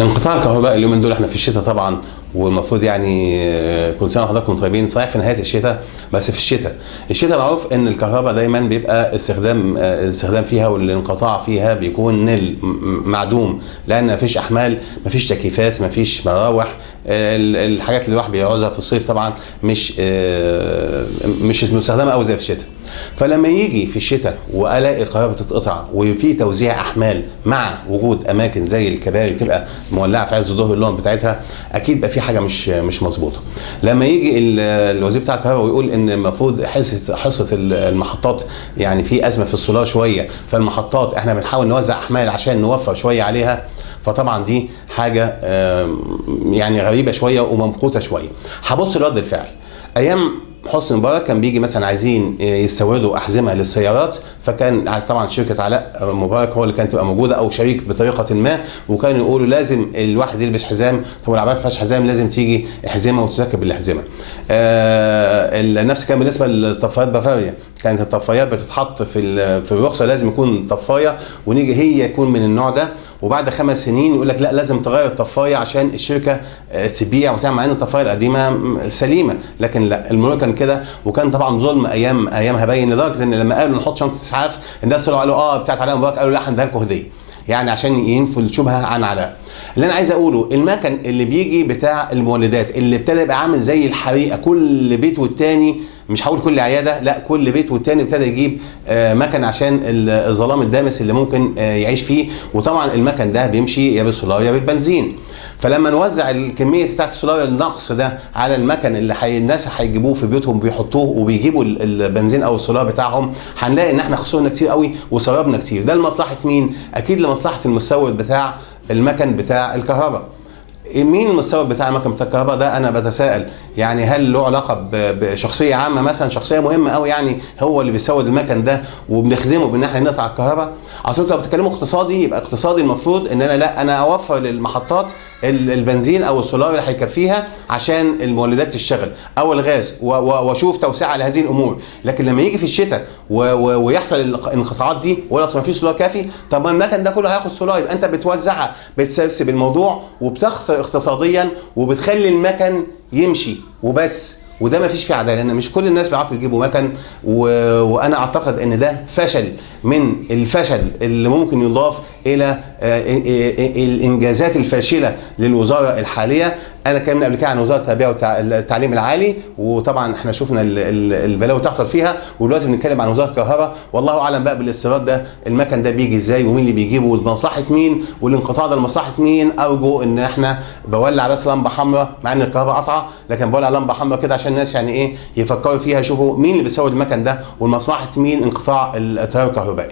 انقطاع الكهرباء اليومين دول احنا في الشتاء طبعا، والمفروض يعني كل سنه وحضراتكم طيبين. صحيح في نهايه الشتاء، بس في الشتاء معروف ان الكهرباء دايما بيبقى الاستخدام فيها والانقطاع فيها بيكون معدوم، لان مفيش احمال، مفيش تكييفات، مفيش مراوح. الحاجات اللي الواحد بيعوزها في الصيف طبعا مش مستخدمه قوي زي في الشتاء. فلما يجي في الشتاء والاقي الكهرباء تتقطع وفي توزيع احمال مع وجود اماكن زي الكباري تبقى مولعه في عز الظهر اللون بتاعتها، اكيد بقى في حاجه مش مظبوطه. لما يجي الوزير بتاع الكهرباء ويقول ان المفروض حصه المحطات، يعني في ازمه في السولار شويه، فالمحطات احنا بنحاول نوزع احمال عشان نوفر شويه عليها، فطبعا دي حاجه يعني غريبه شويه وممقوته شويه. هبص لرد الفعل. ايام حسني مبارك كان بيجي مثلا عايزين يستوردوا احزمه للسيارات، فكان طبعا شركه علاء مبارك هو اللي كانت تبقى موجوده او شريك بطريقه ما، وكانوا يقولوا لازم الواحد يلبس حزام. طب العربيات ما فيهاش حزام، لازم تيجي حزمه وتركب الحزمه. نفس كان بالنسبه للطفايات بافاريا، كانت الطفايات بتتحط في الرخصه لازم يكون طفايه، ونيجي هي يكون من النوع ده، وبعد 5 سنين يقول لك لا لازم تغير الطفايه عشان الشركه تبيع وتعمل، مع ان الطفايه القديمه سليمه. لكن لا، المرور كان كده، وكان طبعا ظلم ايامها باين، لدرجه ان لما قالوا نحط شنطه اسعاف الناس طلعوا قالوا بتاعت علاء مبارك، قالوا لا هنديها لكم هديه، يعني عشان ينفوا الشبهه عن علاء. اللي انا عايز اقوله، المكن اللي بيجي بتاع المولدات اللي ابتدى يبقى عامل زي الحريقه، كل بيت والتاني، مش هقول كل عياده، لا كل بيت والتاني ابتدى يجيب مكن عشان الظلام الدامس اللي ممكن يعيش فيه. وطبعا المكن ده بيمشي يا بالسولار يا بالبنزين. فلما نوزع الكميه بتاعت السولار النقص ده على المكن اللي الناس هيجيبوه في بيوتهم بيحطوه وبيجيبوا البنزين او السولار بتاعهم، هنلاقي ان احنا خسرنا كتير قوي وصرفنا كتير. ده لمصلحه مين؟ اكيد لمصلحه المستورد بتاع المكن بتاع الكهرباء. مين المستورد بتاع المكن بتاع الكهرباء ده؟ انا بتساءل، يعني هل له علاقه بشخصيه عامه مثلا، شخصيه مهمه قوي يعني هو اللي بيسود المكن ده وبنخدمه بان احنا نقطع الكهرباء؟ اصل لو بتتكلموا اقتصادي، يبقى اقتصادي المفروض ان انا اوفر للمحطات البنزين او السولار اللي هيكفيها عشان المولدات تشتغل، او الغاز، واشوف توسعه لهذه الامور. لكن لما يجي في الشتاء ويحصل الانقطاعات دي، ولا اصلا ما فيش سولار كافي، طب ما المكن ده كله هياخد سولار، يبقى انت بتوزعها، بتسرسب الموضوع وبتخسر اقتصاديا وبتخلي المكن يمشي وبس. وده ما فيش فيه عداله، لان مش كل الناس بيعرفوا يجيبوا مكن. وانا اعتقد ان ده فشل من الفشل اللي ممكن يضاف الى الانجازات الفاشله للوزاره الحاليه. انا اتكلمنا قبل كده عن وزاره التربيه والتعليم العالي، وطبعا احنا شفنا البلاوي تحصل فيها، ودلوقتي بنتكلم عن وزاره الكهرباء. والله اعلم بقى بالاستيراد ده المكن ده بيجي ازاي ومين اللي بيجيبه ولمصلحه مين، والانقطاع ده لمصلحه مين. ارجو ان احنا بولع بس لمبه حمراء مع ان الكهرباء قطعه، لكن بولع لمبه حمراء كده عشان الناس يعني ايه يفكروا فيها، يشوفوا مين اللي بيسوي المكن ده ولمصلحه مين انقطاع التيار الكهربائي.